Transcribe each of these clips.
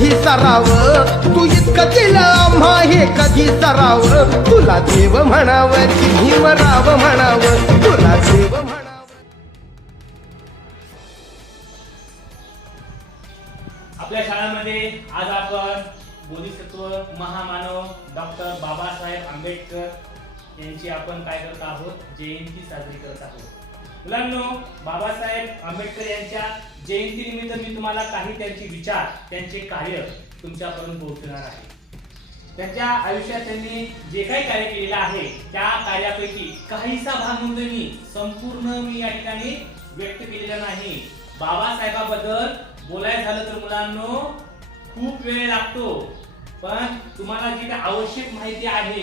कधी सराव? तू इतकं केलं आम्हा हे कधी सराव? तुला देव म्हणावं की भीमराव म्हणावं तुला देव म्हणावं. आपल्या शाळामध्ये आज आपण बोधिसत्व महामानव डॉक्टर बाबासाहेब आंबेडकर यांची आपण काय करत आहोत? जयंती साजरी करत आहोत. मुलांनो बाबासाहेब आंबेडकर यांच्या जयंतीनिमित्त मी तुम्हाला काही त्यांचे विचार त्यांचे कार्य तुमच्यापर्यंत पोहोचणार आहे. त्यांच्या आयुष्यात त्यांनी जे काही कार्य केलेलं आहे त्या कार्यापैकी काहीसा भाग म्हणजे मी संपूर्ण मी या ठिकाणी व्यक्त केलेला नाही. बाबासाहेबाबद्दल बोलायचं झालं तर मुलांनो खूप वेळ लागतो. पण तुम्हाला जी काही आवश्यक माहिती आहे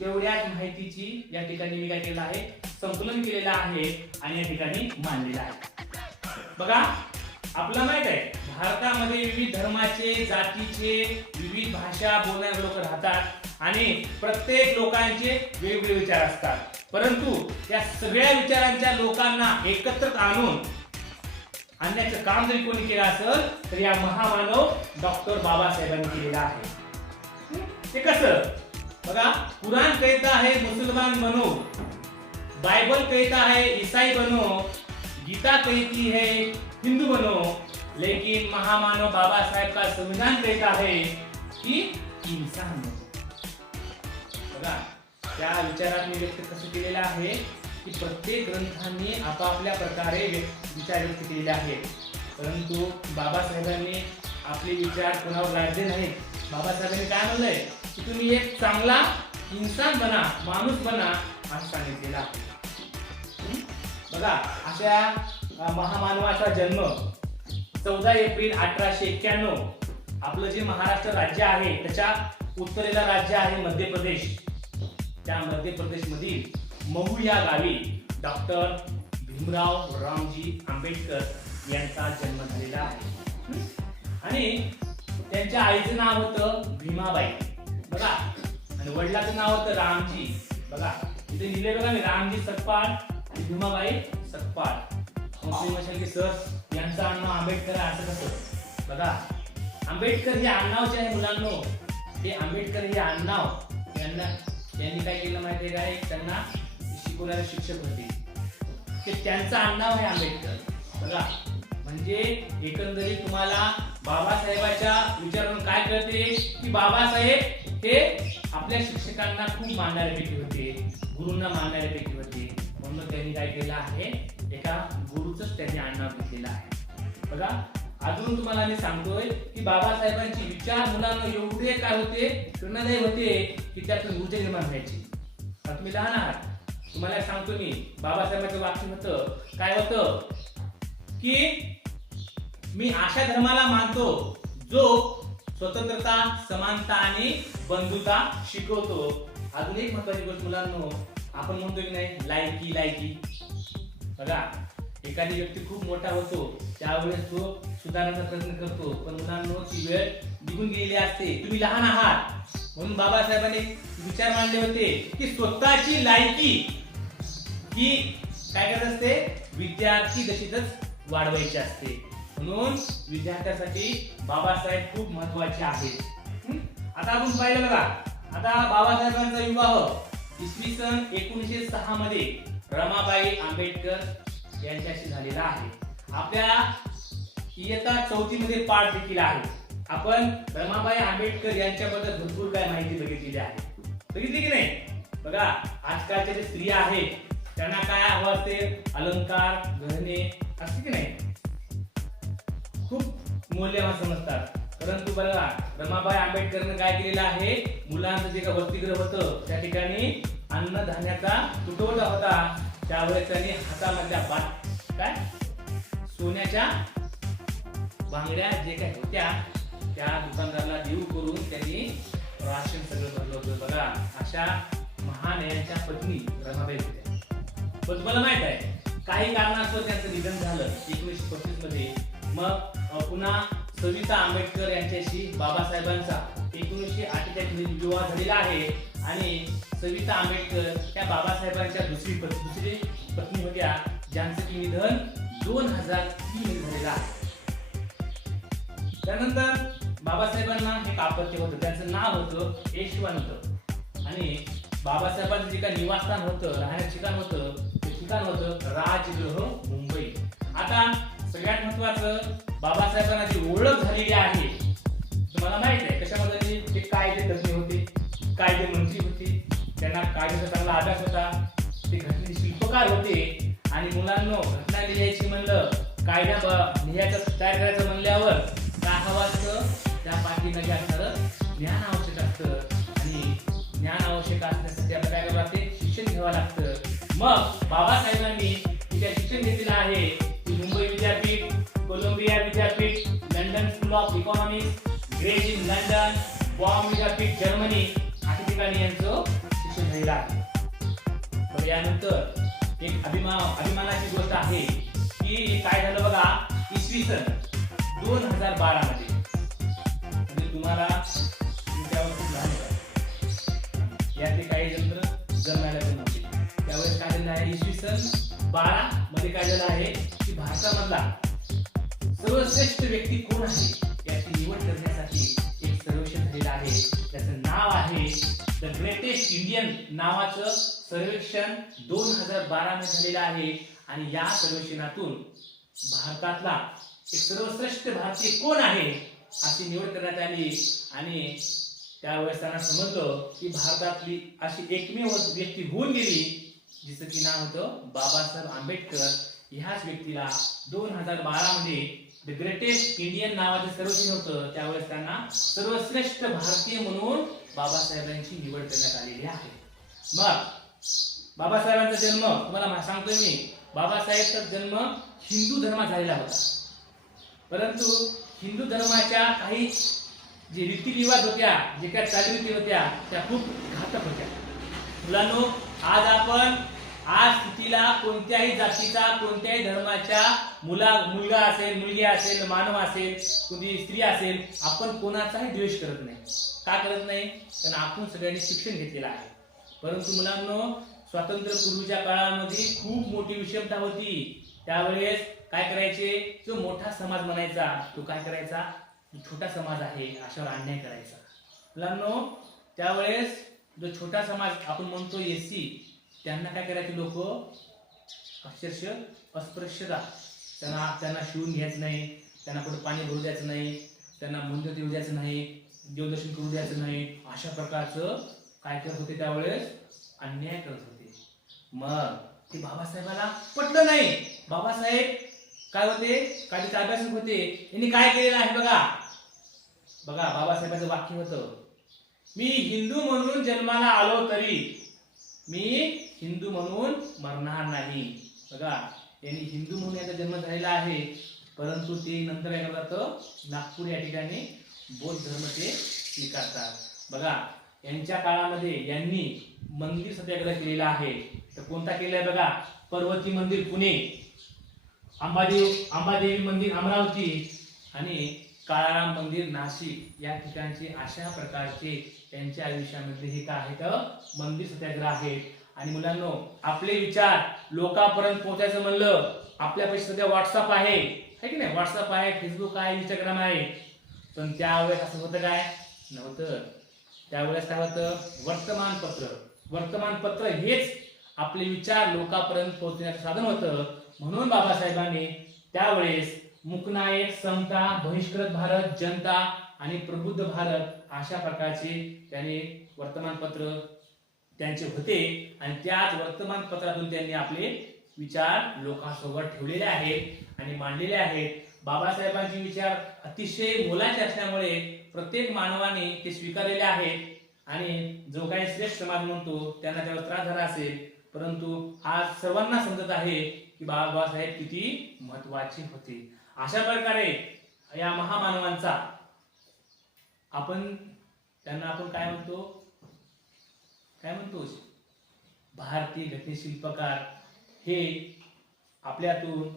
तेवढ्याच माहितीची या ठिकाणी मी काय केलं आहे संकलन केलेलं आहे आणि या ठिकाणी मांडलेलं आहे. बघा आपलं माहीत आहे भारतामध्ये विविध धर्माचे जातीचे विविध भाषा बोलणारे लोक राहतात आणि प्रत्येक लोकांचे वेगवेगळे विचार असतात. परंतु या सगळ्या विचारांच्या लोकांना एकत्र आणून आणण्याचं काम जरी कोणी केलं असेल तर या महामानव डॉक्टर बाबासाहेबांनी केलेलं आहे. ते कसं? बघा कुराण कहता आहे मुसलमान बनो बायबल कहता है ईसाई बनो गीता कहती है हिंदू बनो लेकिन महामानव बाबा साहेब का संविधान कहता है कि इंसान बनो। बघा त्या विचारात मी व्यक्त कसं केलेलं आहे की प्रत्येक ग्रंथांनी आपापल्या प्रकारे व्यक्त- विचार व्यक्त केलेले आहेत. परंतु बाबासाहेबांनी आपले विचार कोणावर लादले नाहीत? बाबासाहेबांनी काय म्हणलंय? की तुम्ही एक चांगला इन्सान बना माणूस बना असं सांगितलेला बघा अशा महामानवाचा जन्म चौदा एप्रिल अठराशे एक्क्याण्णव आपलं जे महाराष्ट्र राज्य आहे त्याच्या उत्तरेला राज्य आहे मध्य प्रदेश. त्या मध्य प्रदेश मधील महू या गावी डॉक्टर भीमराव रामजी आंबेडकर यांचा जन्म झालेला आहे. आणि त्यांच्या आईचं नाव होतं भीमाबाई. बघा. आणि वडिलाचं नाव होतं रामजी. बघा. इथे लिहिले बघा मी रामजी सकपाळ आणि भीमाबाई सकपाळ मग सर यांचं अण्णा आंबेडकर आहे असं कसं? बघा. आंबेडकर हे आडनाव जे आहे मुलांनो. हे आंबेडकर हे अण्णाव यांना यांनी काय केलं माहितीये काय? त्यांना शिकवणारे शिक्षक होते. ते त्यांचं अण्णाव आहे आंबेडकर. बघा. म्हणजे एकंदरीत तुम्हाला बाबासाहेबाच्या विचारून काय कळते? की बाबासाहेब हे आपल्या शिक्षकांना खूप मानणाऱ्यापैकी होते. गुरुंना मानणाऱ्यापैकी होते. म्हणून त्यांनी काय केलं आहे? एका गुरुच त्यांनी आडनाव घेतलेलं आहे. बघा अजून तुम्हाला मी सांगतोय की बाबासाहेबांचे विचार मुलांना एवढे काय होते? प्रेरणादायी होते की त्यातून ऊर्जा निर्माण व्हायची. आता तुम्ही लहान आहात. तुम्हाला सांगतो मी. बाबासाहेबांचं वाक्य होतं काय होतं? की मी अशा धर्माला मानतो जो स्वतंत्रता समानता आणि बंधुता शिकवतो. अजून एक महत्वाची गोष्ट मुलांनो आपण म्हणतो की नाही लायकी लायकी. बघा एखादी व्यक्ती खूप मोठा होतो त्यावेळेस तो सुधारण्याचा प्रयत्न करतो पण मुलांनो ती वेळ निघून गेलेली असते. तुम्ही लहान आहात. म्हणून बाबासाहेबांनी विचार मांडले होते की स्वतःची लायकी ही काय करत असते? विद्यार्थी दशीतच वाढवायची असते. म्हणून विद्यार्थ्यासाठी बाबासाहेब खूप महत्त्वाचे आहेत. आता आपण पाहिलं बघा. आता बाबासाहेबांचा विवाह इसवी सन एकोणीसशे सहा मध्ये रमाबाई आंबेडकर यांच्याशी झालेला आहे. आपल्या इयत्ता चौथी मध्ये पाठ देखील आहे. आपण रमाबाई आंबेडकर यांच्याबद्दल भरपूर काय माहिती बघितलेली आहे. बघितली की नाही? बघा आजकालच्या जे स्त्रिया आहेत त्यांना काय हवं असते? अलंकार गहने असते की नाही? खूप मौल्यवान समजतात. परंतु बघा रमाबाई आंबेडकरनं काय केलेलं आहे? मुलांचं जे काही वसतिगृह होतं त्या ठिकाणी अन्नधान्याचा तुटवडा होता. त्यावेळेस त्यांनी हातामधल्या बात काय? सोन्याच्या बांगड्या जे काय होत्या त्या दुकानदाराला देऊ करून त्यांनी राशन सगळं भरलं होतं. बघा अशा महान यांच्या पत्नी रमाबाई होत्या. पण तुम्हाला माहीत आहे काही कारणास्तव त्यांचं निधन झालं एकोणीसशे पस्तीसमध्ये मग पुन्हा सविता आंबेडकर यांच्याशी बाबासाहेबांचा एकोणीसशे अठ्ठेचाळीसमध्ये विवाह झालेला आहे. आणि सविता आंबेडकर त्या बाबासाहेबांच्या दुसरी पत्नी दुसरी पत्नी होत्या ज्यांचं की निधन दोन हजार तीन झालेलं आहे. त्यानंतर बाबासाहेबांना हे कापत्य होतं. त्यांचं नाव होतं यशवंत. आणि बाबासाहेबांचं जे काय निवासस्थान होतं राहण्याचं ठिकाण होतं ते ठिकाण होतं राजगृह मुंबई. आता सगळ्यात महत्वाचं बाबासाहेबांना जी ओळख झालेली आहे तुम्हाला माहीत आहे कशामध्ये ते कायदे तज्ञ होते कायदे मंत्री होते त्यांना कायद्याचा चांगला अभ्यास होता ते घटने शिल्पकार होते आणि मुलांना घटना लिहायची म्हणलं कायदा ब- लिहायचं तयार करायचं म्हणल्यावर काय वाजतं त्या पाठीमध्ये असणारं ज्ञान आवश्यक असतं. आणि ज्ञान आवश्यक असण्यासाठी आपल्याला काय करावं लागते? शिक्षण घ्यावं लागतं. मग बाबासाहेबांनी तिच्या शिक्षण घेतलेलं आहे मुंबई विद्यापीठ कोलंबिया विद्यापीठ London school of economics Gray's Inn London Bonn विद्यापीठ जर्मनी अशा ठिकाणी यांचं शिक्षण झालेलं आहे. तर यानंतर एक अभिमान अभिमानाची गोष्ट आहे की काय झालं बघा इसवी सन दोन हजार बारा मध्ये म्हणजे तुम्हाला त्यावर खूप लहान यातले काही जण जन्मायला पण नव्हते त्यावेळेस काय झालं आहे? इसवी सन बारा मध्ये काय झालं आहे? भारतामधला सर्वश्रेष्ठ व्यक्ती कोण आहे? याची निवड करण्यासाठी एक सर्वेक्षण झालेलं आहे. त्याचं नाव आहे द ग्रेटेस्ट इंडियन नावाचं सर्वेक्षण दोन हजार बारा मध्ये झालेलं आहे. आणि या सर्वेक्षणातून भारतातला एक सर्वश्रेष्ठ भारतीय कोण आहे अशी निवड करण्यात आली. आणि त्यावेळेस त्यांना समजलं की भारतातली अशी एकमेव व्यक्ती होऊन गेली जिचं की नाव होतं बाबासाहेब आंबेडकर. ह्याच व्यक्तीला दोन हजार बारा मध्ये द ग्रेटेस्ट इंडियन नावाचं सर्वोच्च होतं त्यावेळेस त्यांना सर्वश्रेष्ठ भारतीय म्हणून बाबासाहेबांची निवड करण्यात आलेली आहे. मग बाबासाहेबांचा जन्म तुम्हाला सांगतोय मी. बाबासाहेबचा जन्म हिंदू धर्मात झालेला होता. परंतु हिंदू धर्माच्या काही जे रीतिरिवाज होत्या जे काय चालीरीती होत्या त्या खूप घातक होत्या. मुलांनो आज आपण आज स्थितीला कोणत्याही जातीचा कोणत्याही धर्माच्या मुला मुलगा असेल मुलगी असेल मानव असेल कोणती स्त्री असेल आपण कोणाचाही द्वेष करत नाही. का करत नाही? कारण आपण सगळ्यांनी शिक्षण घेतलेलं आहे. परंतु मुलांनो स्वातंत्र्यपूर्वीच्या काळामध्ये खूप मोठी विषमता होती. त्यावेळेस काय करायचे? जो मोठा समाज म्हणायचा तो काय करायचा? छोटा समाज आहे अशावर अन्याय करायचा. मुलांनो त्यावेळेस जो छोटा समाज आपण म्हणतो एसी त्यांना काय करायचे लोक? अक्षरश अस्पृश्यता. त्यांना त्यांना शिवून घ्यायचं नाही त्यांना कुठं पाणी भरू द्यायचं नाही त्यांना मंदिर देऊ द्यायचं नाही देवदर्शन करू द्यायचं नाही अशा प्रकारचं काय करत होते त्यावेळेस? अन्याय करत होते. मग ते बाबासाहेबाला पटलं नाही. बाबासाहेब काय होते? काही ताब्यास होते. यांनी काय केलेलं आहे बघा? बघा बाबासाहेबाचं वाक्य होतं मी हिंदू म्हणून जन्माला आलो तरी मी हिंदू म्हणून मरणार नाही. बघा यांनी हिंदू म्हणून याचा जन्म झालेला आहे. परंतु ते नंतर काय करतात? नागपूर या ठिकाणी बौद्ध धर्म ते स्वीकारतात. बघा यांच्या काळामध्ये यांनी मंदिर सत्याग्रह केलेला आहे. तर कोणता केलाय बघा? पर्वती मंदिर पुणे. अंबादेव अंबादेवी मंदिर अमरावती आणि काळाराम मंदिर नाशिक या ठिकाणचे अशा प्रकारचे त्यांच्या आयुष्यामध्ये हे काय आहेत मंदिर सत्याग्रह आहेत. आणि मुलांनो आपले विचार लोकांपर्यंत पोहोचायचं म्हणलं आपल्यापाशी सध्या व्हॉट्सअप आहे. है की नाही? व्हॉट्सअप आहे फेसबुक आहे इंस्टाग्राम आहे. पण त्यावेळेस असं होतं काय? नव्हतं. त्यावेळेस काय होतं? वर्तमानपत्र. वर्तमानपत्र हेच आपले विचार लोकांपर्यंत पोहोचण्याचं साधन होतं. म्हणून बाबासाहेबांनी त्यावेळेस मुकनायक समता बहिष्कृत भारत जनता आणि प्रबुद्ध भारत अशा प्रकारचे त्याने वर्तमानपत्र त्यांचे होते. आणि त्याच वर्तमानपत्रातून त्यांनी आपले विचार लोकांसोबत ठेवलेले आहेत आणि मांडलेले आहेत. बाबासाहेबांचे विचार अतिशय मोलाचे असल्यामुळे प्रत्येक मानवाने ते स्वीकारलेले आहेत. आणि जो काही श्रेष्ठ समाज म्हणतो त्यांना त्यावर त्रास झाला असेल. परंतु आज सर्वांना समजत आहे की बाबासाहेब किती महत्त्वाचे होते. अशा प्रकारे या महामानवांचा आपण त्यांना आपण काय म्हणतो? काय म्हणतो भारतीय घटनेशिल्पकार हे आपल्यातून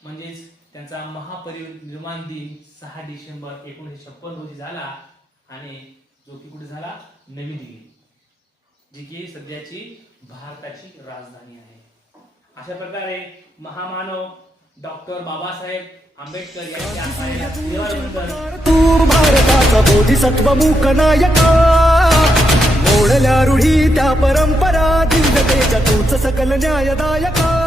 म्हणजेच त्यांचा महापरिनिर्वाण दिन सहा डिसेंबर एकोणीसशे छप्पन रोजी झाला आणि जो की कुठे झाला? नवी दिल्ली जी की सध्याची भारताची राजधानी आहे. अशा प्रकारे महामानव डॉक्टर बाबासाहेब आंबेडकर यांच्या दिवाळबद्दल भारताचा बोधिसत्व मूक नायका मोडल्या रूढी त्या परंपरा जिंकतेच्या तूच सकल न्यायदायका